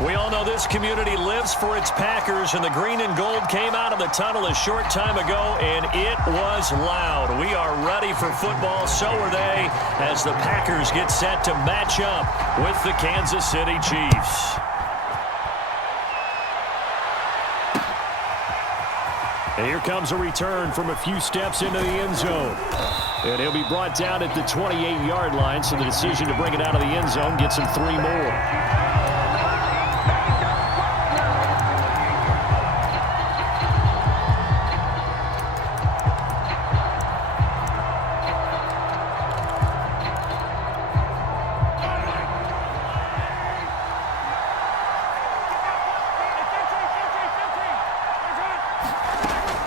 We all know this community lives for its Packers, and the green and gold came out of the tunnel a short time ago, and it was loud. We are ready for football, so are they, as the Packers get set to match up with the Kansas City Chiefs. And here comes a return from a few steps into the end zone. And he'll be brought down at the 28-yard line, so the decision to bring it out of the end zone gets him 3 more.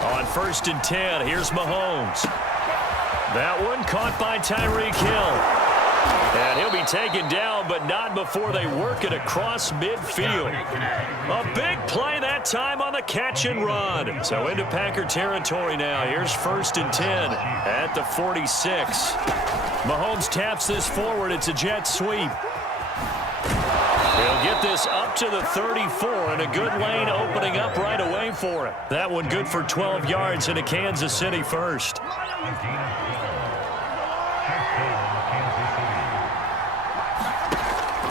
On 1st and 10, here's Mahomes. That one caught by Tyreek Hill. And he'll be taken down, but not before they work it across midfield. A big play that time on the catch and run. So into Packer territory now. Here's 1st and 10 at the 46. Mahomes taps this forward. It's a jet sweep. He'll get this up to the 34, and a good lane opening up right away for him. That one good for 12 yards into Kansas City first.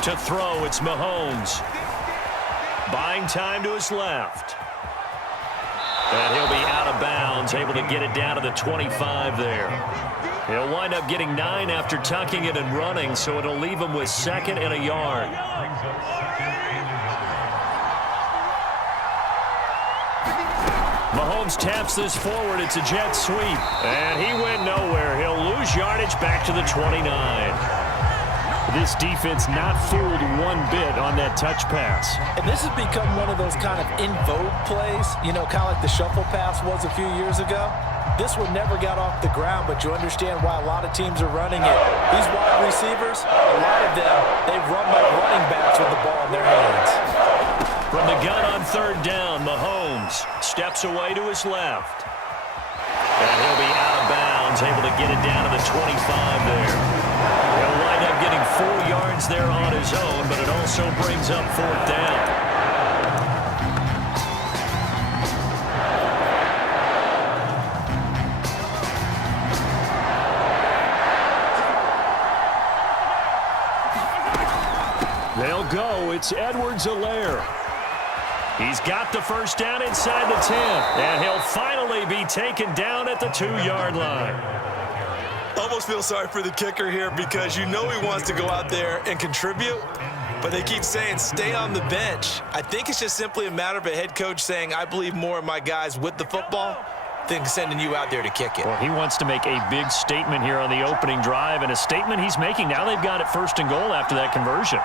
To throw, it's Mahomes. Buying time to his left. And he'll be out of bounds, able to get it down to the 25 there. He'll wind up getting 9 after tucking it and running, so it'll leave him with 2nd and a yard. Mahomes taps this forward. It's a jet sweep. And he went nowhere. He'll lose yardage back to the 29. This defense not fooled one bit on that touch pass. And this has become one of those kind of in vogue plays, you know, kind of like the shuffle pass was a few years ago. This one never got off the ground, but you understand why a lot of teams are running it. These wide receivers, a lot of them, they run like running backs with the ball in their hands. From the gun on 3rd down, Mahomes steps away to his left. And he'll be out of bounds, able to get it down to the 25 there. He'll wind up getting 4 yards there on his own, but it also brings up 4th down. They'll go. It's Edwards-Helaire. He's got the 1st down inside the 10, and he'll finally be taken down at the 2-yard line. Almost feel sorry for the kicker here because you know he wants to go out there and contribute, but they keep saying stay on the bench. I think it's just simply a matter of a head coach saying I believe more in my guys with the football than sending you out there to kick it. Well, he wants to make a big statement here on the opening drive, and a statement he's making now. They've got it 1st and goal after that conversion.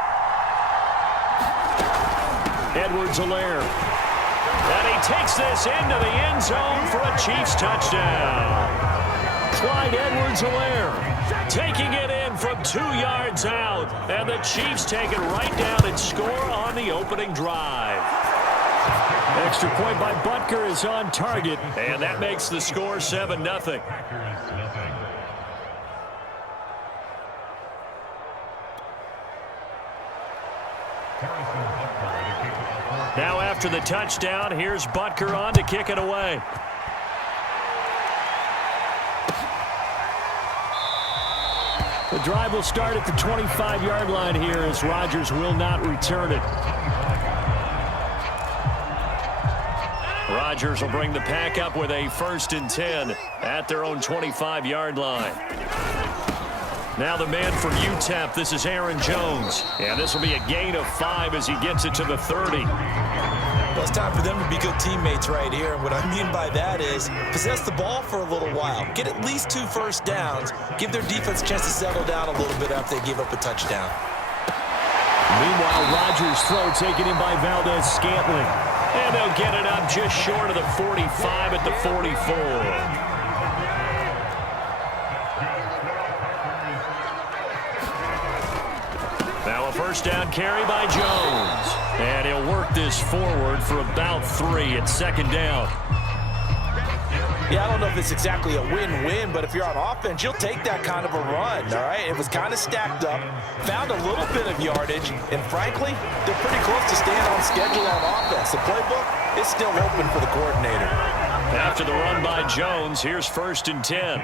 Edwards-Helaire. And he takes this into the end zone for a Chiefs touchdown. Clyde Edwards-Helaire taking it in from 2 yards out. And the Chiefs take it right down and score on the opening drive. Extra point by Butker is on target. And that makes the score 7-0. Now after the touchdown, here's Butker on to kick it away. The drive will start at the 25-yard line here as Rodgers will not return it. Rodgers will bring the pack up with a 1st and 10 at their own 25-yard line. Now the man from UTEP, this is Aaron Jones. And this will be a gain of 5 as he gets it to the 30. Well, it's time for them to be good teammates right here. And what I mean by that is possess the ball for a little while. Get at least 2 first downs. Give their defense a chance to settle down a little bit after they give up a touchdown. Meanwhile, Rodgers' throw taken in by Valdez-Scantling. And they'll get it up just short of the 45 at the 44. Now a 1st down carry by Jones. And he'll work this forward for about 3 at 2nd down. Yeah, I don't know if it's exactly a win-win, but if you're on offense, you'll take that kind of a run, all right? It was kind of stacked up, found a little bit of yardage, and frankly, they're pretty close to staying on schedule on offense. The playbook is still open for the coordinator. After the run by Jones, here's 1st and 10.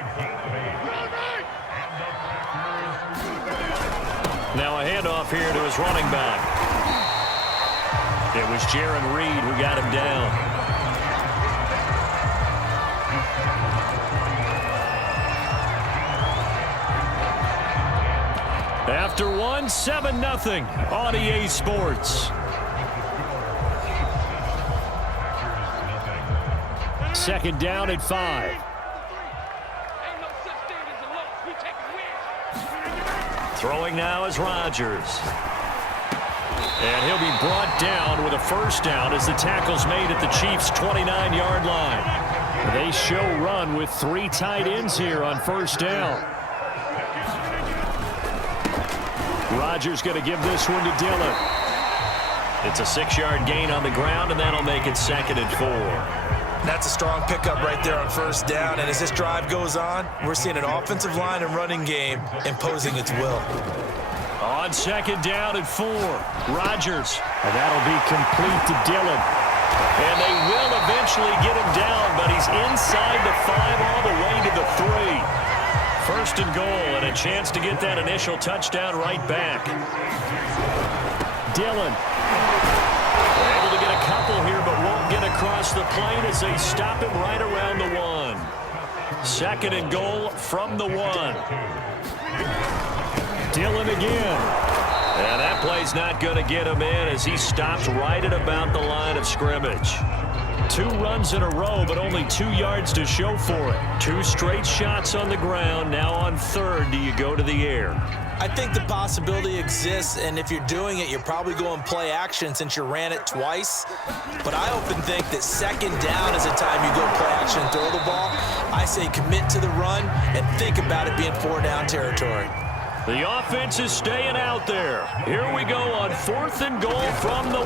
Now a handoff here to his running back. It was Jarran Reed who got him down. After one, 7-0 on EA Sports. Second down at 5. Throwing now is Rodgers. And he'll be brought down with a first down as the tackle's made at the Chiefs' 29-yard line. They show run with 3 tight ends here on first down. Rodgers going to give this one to Dillon. It's a 6-yard gain on the ground, and that'll make it 2nd and 4. That's a strong pickup right there on first down, and as this drive goes on, we're seeing an offensive line and running game imposing its will. On 2nd down at 4, Rodgers. And that'll be complete to Dillon. And they will eventually get him down, but he's inside the 5 all the way to the 3. 1st and goal, and a chance to get that initial touchdown right back. Dillon. Able to get a couple here, but won't get across the plane as they stop him right around the 1. 2nd and goal from the 1. Dillon again. And that play's not going to get him in as he stops right at about the line of scrimmage. 2 runs in a row, but only 2 yards to show for it. 2 straight shots on the ground. Now on 3rd, do you go to the air? I think the possibility exists, and if you're doing it, you're probably going play action since you ran it twice. But I often think that 2nd down is the time you go play action and throw the ball. I say commit to the run and think about it being 4-down territory. The offense is staying out there. Here we go on 4th and goal from the 1.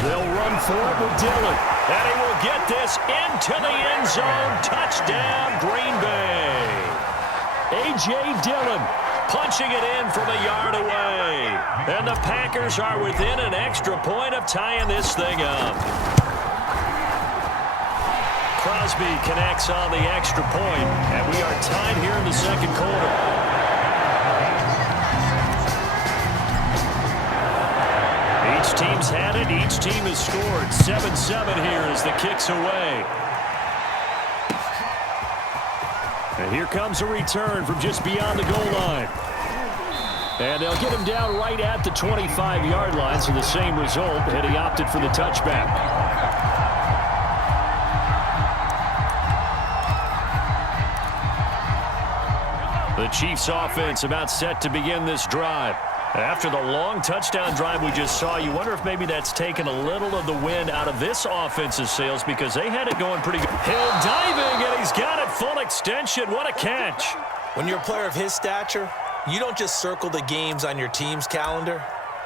They'll run for it with Dillon. And he will get this into the end zone. Touchdown, Green Bay. A.J. Dillon punching it in from a yard away. And the Packers are within an extra point of tying this thing up. Crosby connects on the extra point, and we are tied here in the 2nd quarter. Each team's had it. Each team has scored. 7-7 here as the kick's away. And here comes a return from just beyond the goal line. And they'll get him down right at the 25-yard line, so the same result, and he opted for the touchback. The Chiefs offense about set to begin this drive. After the long touchdown drive we just saw, you wonder if maybe that's taken a little of the wind out of this offense's sails because they had it going pretty good. Hill diving, and he's got it full extension. What a catch. When you're a player of his stature, you don't just circle the games on your team's calendar.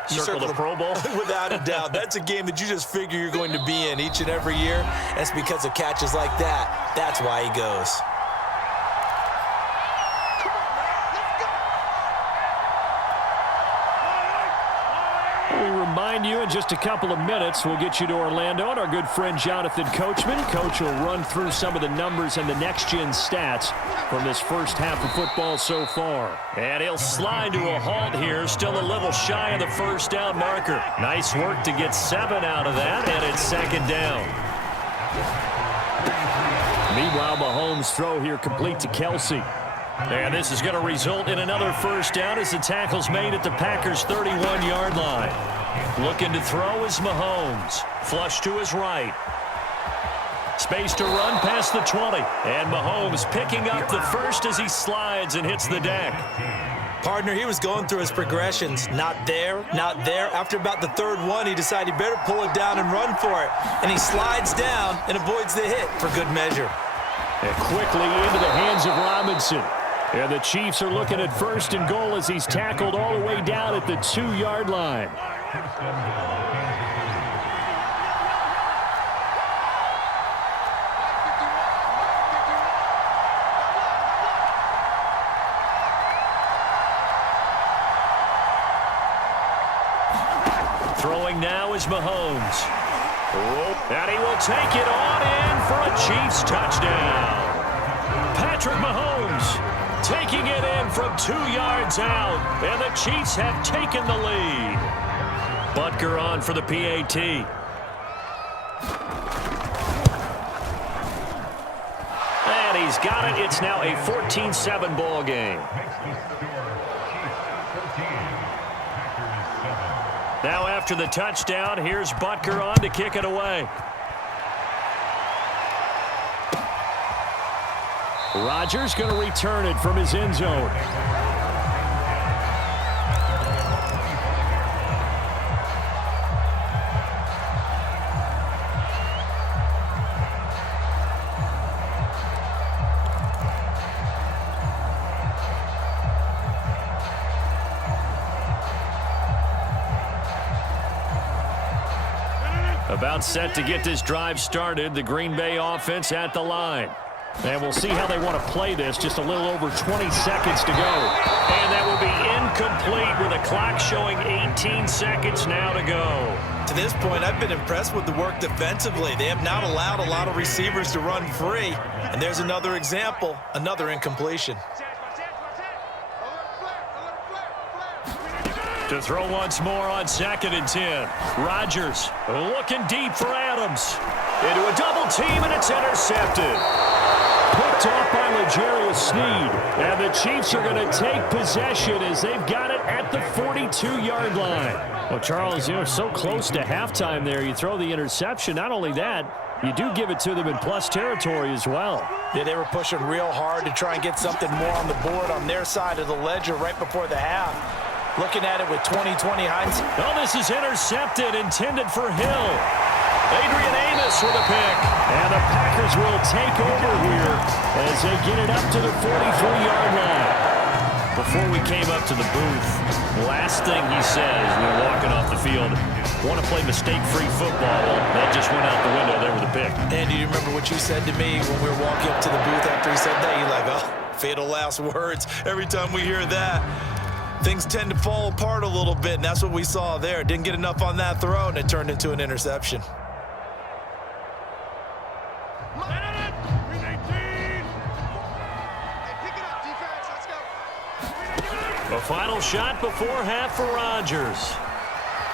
You circle the Pro Bowl? Without a doubt. That's a game that you just figure you're going to be in each and every year. That's because of catches like that. That's why he goes. Remind you in just a couple of minutes we'll get you to Orlando and our good friend Jonathan Coachman. Coach will run through some of the numbers and the next-gen stats from this first half of football so far. And he'll slide to a halt here, still a little shy of the first down marker. Nice work to get 7 out of that, and it's 2nd down. Meanwhile, Mahomes' throw here complete to Kelsey. And this is going to result in another first down as the tackle's made at the Packers' 31-yard line. Looking to throw is Mahomes. Flush to his right. Space to run past the 20. And Mahomes picking up the first as he slides and hits the deck. Partner, he was going through his progressions. Not there, not there. After about the 3rd one, he decided he better pull it down and run for it. And he slides down and avoids the hit for good measure. And quickly into the hands of Robinson. And the Chiefs are looking at 1st and goal as he's tackled all the way down at the 2-yard line. Throwing now is Mahomes. And he will take it on in for a Chiefs touchdown. Patrick Mahomes taking it in from 2 yards out, and the Chiefs have taken the lead. Butker on for the PAT. And he's got it. It's now a 14-7 ball game. Now after the touchdown, here's Butker on to kick it away. Rodgers going to return it from his end zone. About set to get this drive started. The Green Bay offense at the line. And we'll see how they want to play this. Just a little over 20 seconds to go. And that will be incomplete with a clock showing 18 seconds now to go. To this point, I've been impressed with the work defensively. They have not allowed a lot of receivers to run free. And there's another example, another incompletion. To throw once more on 2nd and 10. Rodgers looking deep for Adams. Into a double team, and it's intercepted. Picked off by L'Jarius Sneed. And the Chiefs are going to take possession as they've got it at the 42-yard line. Well, Charles, so close to halftime there. You throw the interception. Not only that, you do give it to them in plus territory as well. Yeah, they were pushing real hard to try and get something more on the board on their side of the ledger right before the half. Looking at it with 20/20 hindsight. Oh, this is intercepted, intended for Hill. Adrian Amos with a pick. And the Packers will take over here as they get it up to the 43-yard line. Before we came up to the booth, last thing he said as we were walking off the field, want to play mistake-free football. Well, that just went out the window there with a pick. And do you remember what you said to me when we were walking up to the booth after he said that? You're like, oh, fatal last words. Every time we hear that, things tend to fall apart a little bit, and that's what we saw there. Didn't get enough on that throw, and it turned into an interception. A final shot before half for Rodgers.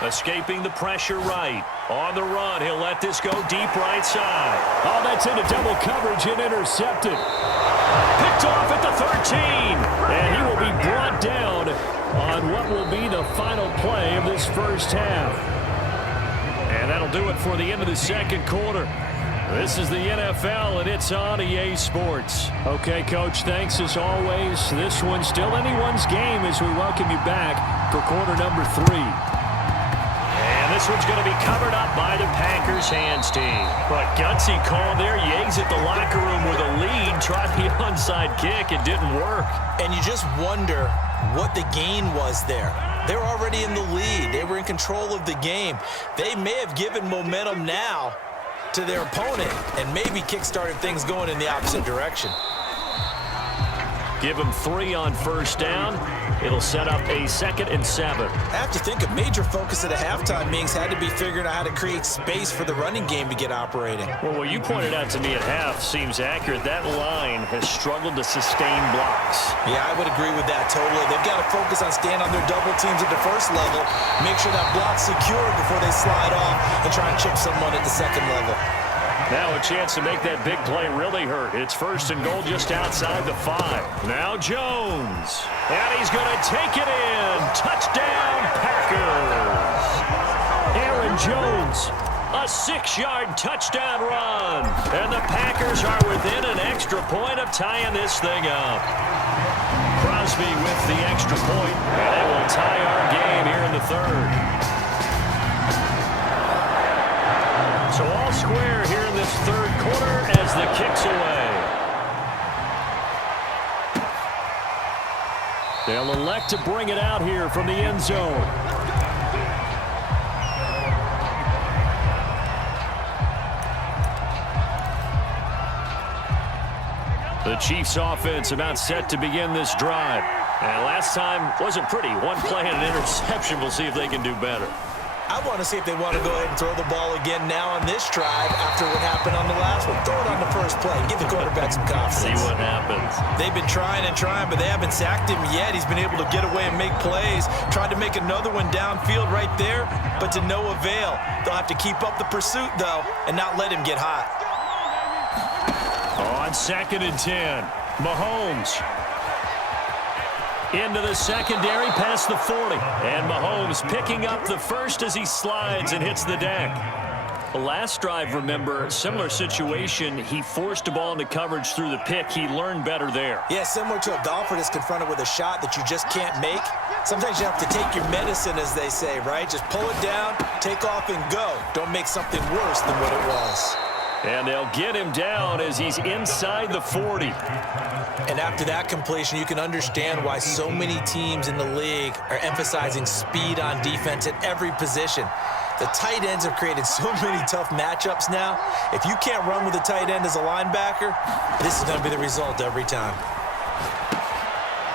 Escaping the pressure right. On the run, he'll let this go deep right side. Oh, that's into double coverage and intercepted. Picked off at the 13. And he will be brought down on what will be the final play of this first half. And that'll do it for the end of the second quarter. This is the NFL, and it's on EA Sports. Okay, Coach, thanks as always. This one's still anyone's game as we welcome you back for quarter number 3. And this one's going to be covered up by the Packers hands team. But gutsy call there. You exit the locker room with a lead. Tried the onside kick. It didn't work. And you just wonder what the gain was there. They're already in the lead. They were in control of the game. They may have given momentum now to their opponent and maybe kick-started things going in the opposite direction. Give them 3 on first down. It'll set up a 2nd and 7. I have to think a major focus at a halftime meetings had to be figuring out how to create space for the running game to get operating. Well, what you pointed out to me at half seems accurate. That line has struggled to sustain blocks. Yeah, I would agree with that totally. They've got to focus on staying on their double teams at the first level, make sure that block's secure before they slide off and try and chip someone at the second level. Now a chance to make that big play really hurt. It's 1st and goal just outside the 5. Now Jones. And he's going to take it in. Touchdown, Packers. Aaron Jones, a 6-yard touchdown run. And the Packers are within an extra point of tying this thing up. Crosby with the extra point, and it will tie our game here in the 3rd. So all square here in this 3rd quarter as the kick's away. They'll elect to bring it out here from the end zone. The Chiefs offense about set to begin this drive. And last time wasn't pretty. One play and an interception. We'll see if they can do better. I want to see if they want to go ahead and throw the ball again now on this drive after what happened on the last one. Throw it on the first play. Give the quarterback some confidence. See what happens. They've been trying and trying, but they haven't sacked him yet. He's been able to get away and make plays. Tried to make another one downfield right there, but to no avail. They'll have to keep up the pursuit, though, and not let him get hot. On 2nd and 10, Mahomes. Into the secondary past the 40. And Mahomes picking up the first as he slides and hits the deck. The last drive, remember, similar situation. He forced a ball into coverage through the pick. He learned better there. Yeah, similar to a golfer that's confronted with a shot that you just can't make. Sometimes you have to take your medicine, as they say, right? Just pull it down, take off, and go. Don't make something worse than what it was. And they'll get him down as he's inside the 40. And after that completion, you can understand why so many teams in the league are emphasizing speed on defense at every position. The tight ends have created so many tough matchups now. If you can't run with a tight end as a linebacker, this is going to be the result every time.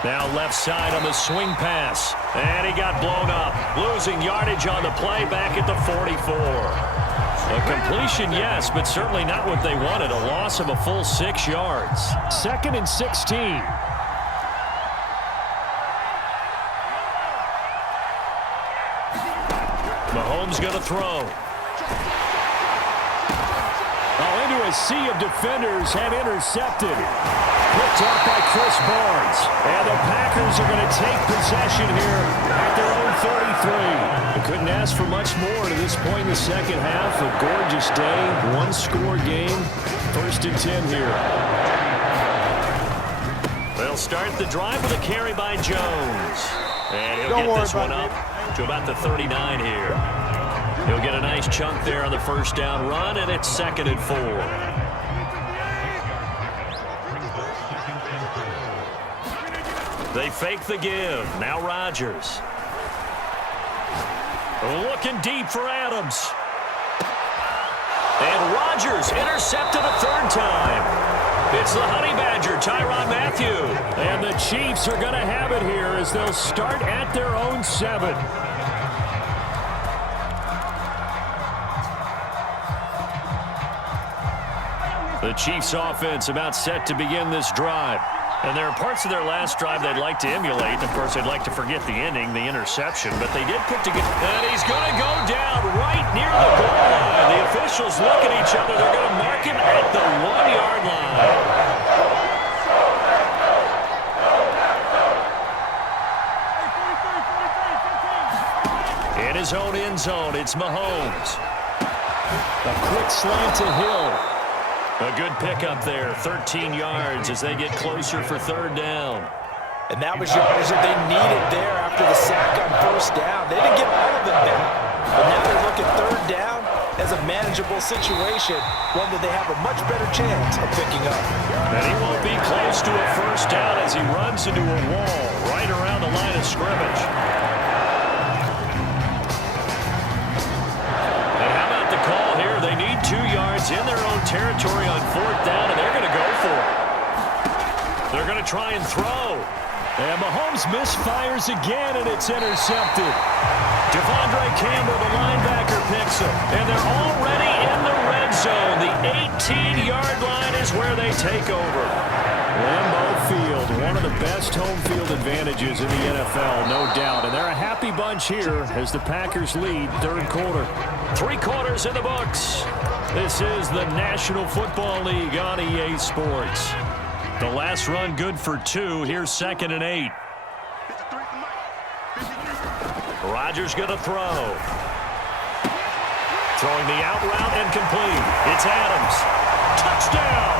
Now left side on the swing pass. And he got blown up. Losing yardage on the play back at the 44. A completion, yes, but certainly not what they wanted. A loss of a full 6 yards. 2nd and 16. Mahomes going to throw. Oh, into a sea of defenders and intercepted. Picked off by Chris Barnes. And the Packers are going to take possession here at their own 33. They couldn't ask for much more to this point in the second half. A gorgeous day, one-score game. 1st and 10 here. They'll start the drive with a carry by Jones. And he'll get this one up to about the 39 here. He'll get a nice chunk there on the first down run, and it's 2nd and 4. They fake the give. Now Rodgers. Looking deep for Adams. And Rodgers intercepted a 3rd time. It's the Honey Badger, Tyrann Mathieu. And the Chiefs are going to have it here as they'll start at their own 7. The Chiefs offense about set to begin this drive. And there are parts of their last drive they'd like to emulate. Of course, they'd like to forget the ending, the interception. But they did put together. And he's going to go down right near the goal line. The officials look at each other. They're going to mark him at the 1-yard line. In his own end zone, it's Mahomes. A quick slant to Hill. A good pickup there, 13 yards as they get closer for 3rd down. And that was yardage that they needed there after the sack on 1st down. They didn't get all of it back. But now they look at 3rd down as a manageable situation, one that they have a much better chance of picking up. And he won't be close to a 1st down as he runs into a wall right around the line of scrimmage. They need 2 yards in their own territory on 4th down, and they're going to go for it. They're going to try and throw. And Mahomes misfires again, and it's intercepted. Devondre Campbell, the linebacker, picks him. And they're already in the red zone. The 18-yard line is where they take over. Lambeau Field, one of the best home field advantages in the NFL, no doubt. And they're a happy bunch here as the Packers lead 3rd quarter. 3 quarters in the books. This is the National Football League on EA Sports. The last run good for 2. Here's 2nd and 8. Rodgers going to throw. Throwing the out route and complete. It's Adams. Touchdown!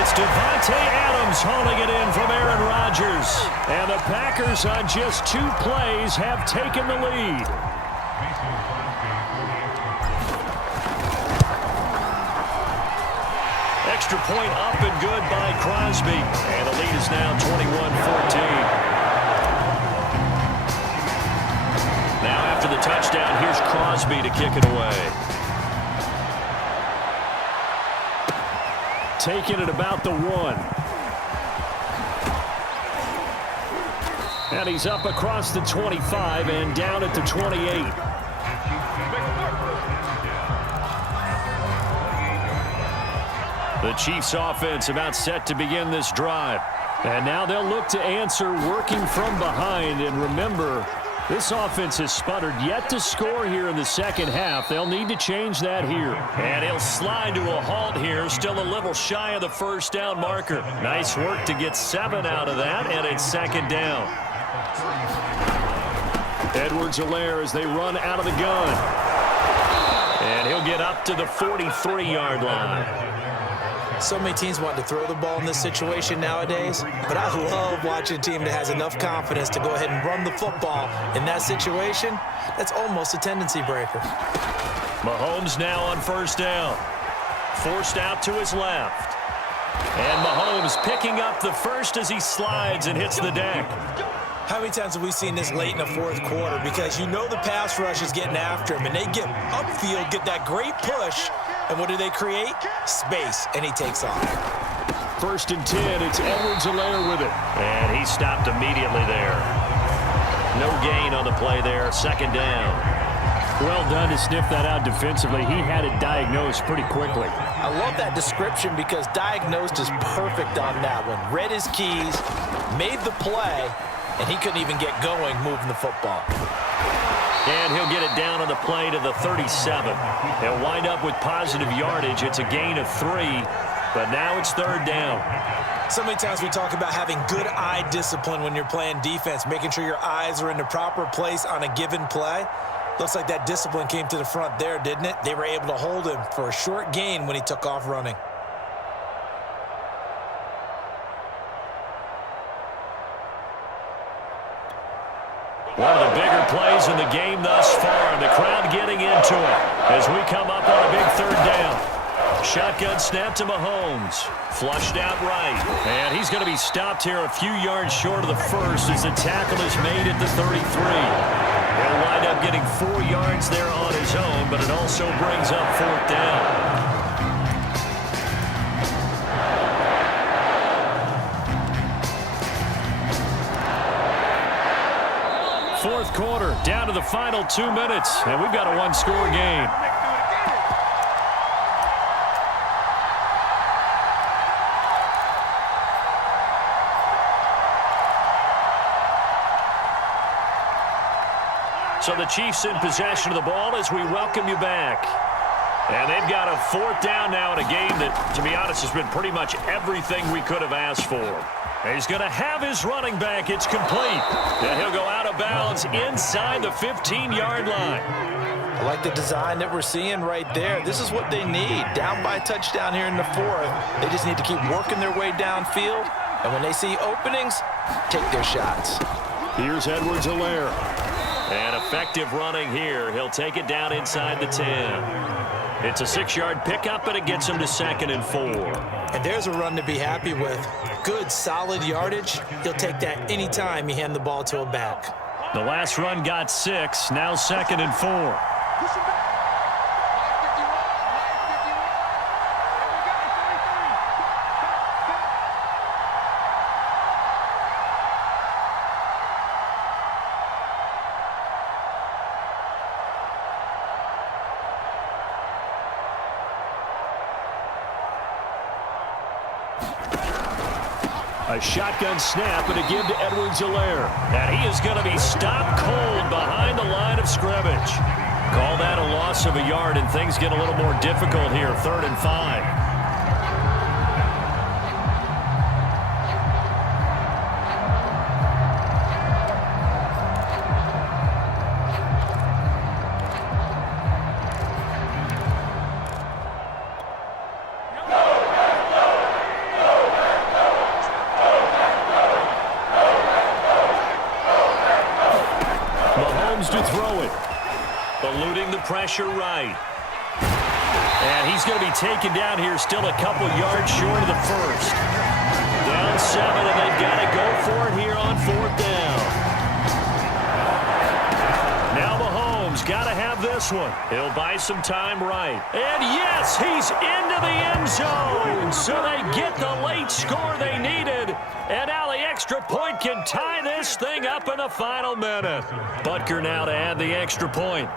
It's Davante Adams hauling it in from Aaron Rodgers. And the Packers on just 2 plays have taken the lead. Extra point up and good by Crosby. And the lead is now 21-14. Now after the touchdown, here's Crosby to kick it away. Taking it about the 1. And he's up across the 25 and down at the 28. The Chiefs offense about set to begin this drive. And now they'll look to answer working from behind. And remember, this offense has sputtered yet to score here in the second half. They'll need to change that here. And he'll slide to a halt here. Still a little shy of the first down marker. Nice work to get 7 out of that, and it's second down. Edwards-Helaire as they run out of the gun. And he'll get up to the 43-yard line. So many teams want to throw the ball in this situation nowadays, but I love watching a team that has enough confidence to go ahead and run the football in that situation. That's almost a tendency breaker. Mahomes now on first down. Forced out to his left. And Mahomes picking up the first as he slides and hits the deck. How many times have we seen this late in the fourth quarter? Because you know the pass rush is getting after him, and they get upfield, get that great push, and what do they create? Space, and he takes off. First and 10, it's Edwards-Helaire with it. And he stopped immediately there. No gain on the play there, second down. Well done to sniff that out defensively. He had it diagnosed pretty quickly. I love that description because diagnosed is perfect on that one. Read his keys, made the play, and he couldn't even get going moving the football. And he'll get it down on the play to the 37. They'll wind up with positive yardage. It's a gain of 3, but now it's third down. So many times we talk about having good eye discipline when you're playing defense, making sure your eyes are in the proper place on a given play. Looks like that discipline came to the front there, didn't it? They were able to hold him for a short gain when he took off running. One of the bigger plays in the game thus far. The crowd getting into it as we come up on a big third down. Shotgun snap to Mahomes. Flushed out right. And he's going to be stopped here a few yards short of the first as the tackle is made at the 33. He'll wind up getting 4 yards there on his own, but it also brings up fourth down. Fourth quarter, down to the final 2 minutes, and we've got a one-score game. So the Chiefs in possession of the ball as we welcome you back. And they've got a fourth down now in a game that, to be honest, has been pretty much everything we could have asked for. He's going to have his running back. It's complete. And he'll go out of bounds inside the 15-yard line. I like the design that we're seeing right there. This is what they need. Down by a touchdown here in the fourth. They just need to keep working their way downfield. And when they see openings, take their shots. Here's Edwards-Helaire. And effective running here. He'll take it down inside the 10. It's a 6-yard pickup, but it gets him to 2nd and 4. And there's a run to be happy with. Good, solid yardage. He'll take that anytime you hand the ball to a back. The last run got 6. Now 2nd and 4. A shotgun snap and a give to Edwards-Helaire. And he is going to be stopped cold behind the line of scrimmage. Call that a loss of a yard, and things get a little more difficult here. 3rd and 5. To throw it. Eluding the pressure right. And he's going to be taken down here still a couple yards short of the first. Down 7, and they've got to go for it here on 4th down. Now Mahomes got to have this one. He'll buy some time right. And yes, he's into the end zone. So they get the late score they needed. And now the extra point can tie this thing up in the final minute. Butker now to add the extra point.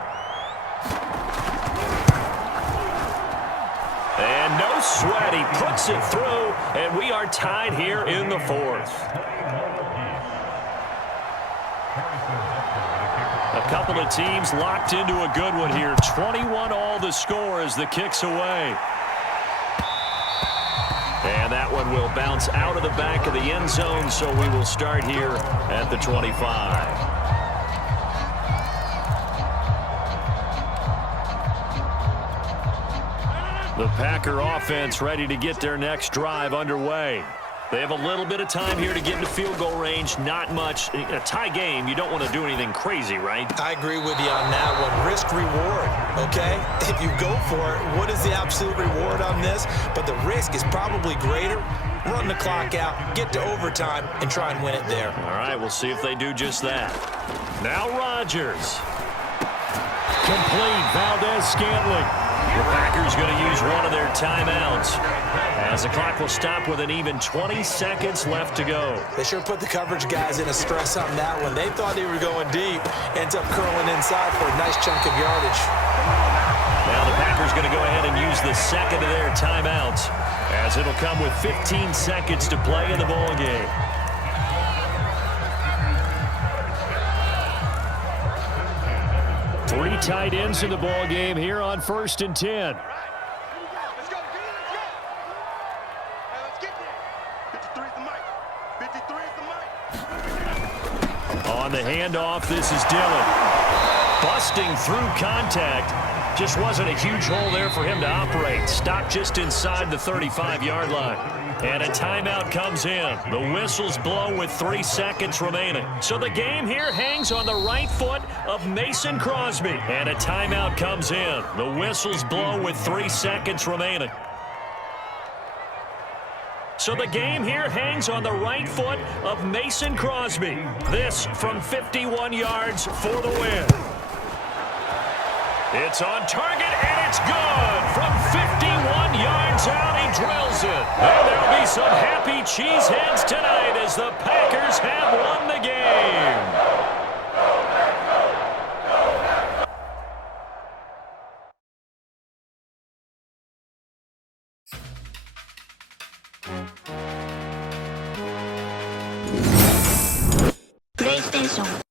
sweat. He puts it through, and we are tied here in the fourth. A couple of teams locked into a good one here. 21 all the score as the kick's away. And that one will bounce out of the back of the end zone, so we will start here at the 25. The Packer offense ready to get their next drive underway. They have a little bit of time here to get into field goal range. Not much. A tie game, you don't want to do anything crazy, right? I agree with you on that one. Risk reward, okay? If you go for it, what is the absolute reward on this? But the risk is probably greater. Run the clock out, get to overtime, and try and win it there. All right, we'll see if they do just that. Now Rodgers. Complete. Valdez-Scantling. The Packers going to use one of their timeouts as the clock will stop with an even 20 seconds left to go. They sure put the coverage guys in a stress on that one. They thought they were going deep. Ends up curling inside for a nice chunk of yardage. Now the Packers going to go ahead and use the second of their timeouts as it'll come with 15 seconds to play in the ball game. Three tight ends in the ball game here on 1st and 10. On the handoff, this is Dillon. Busting through contact. Just wasn't a huge hole there for him to operate. Stopped just inside the 35-yard line. And a timeout comes in. The whistle's blown with 3 seconds remaining. So the game here hangs on the right foot of Mason Crosby. And a timeout comes in. The whistle's blown with 3 seconds remaining. So the game here hangs on the right foot of Mason Crosby. This from 51 yards for the win. It's on target, and it's good. From 51 yards out, he drills it. And there'll be some happy cheeseheads tonight as the Packers have won the game. PlayStation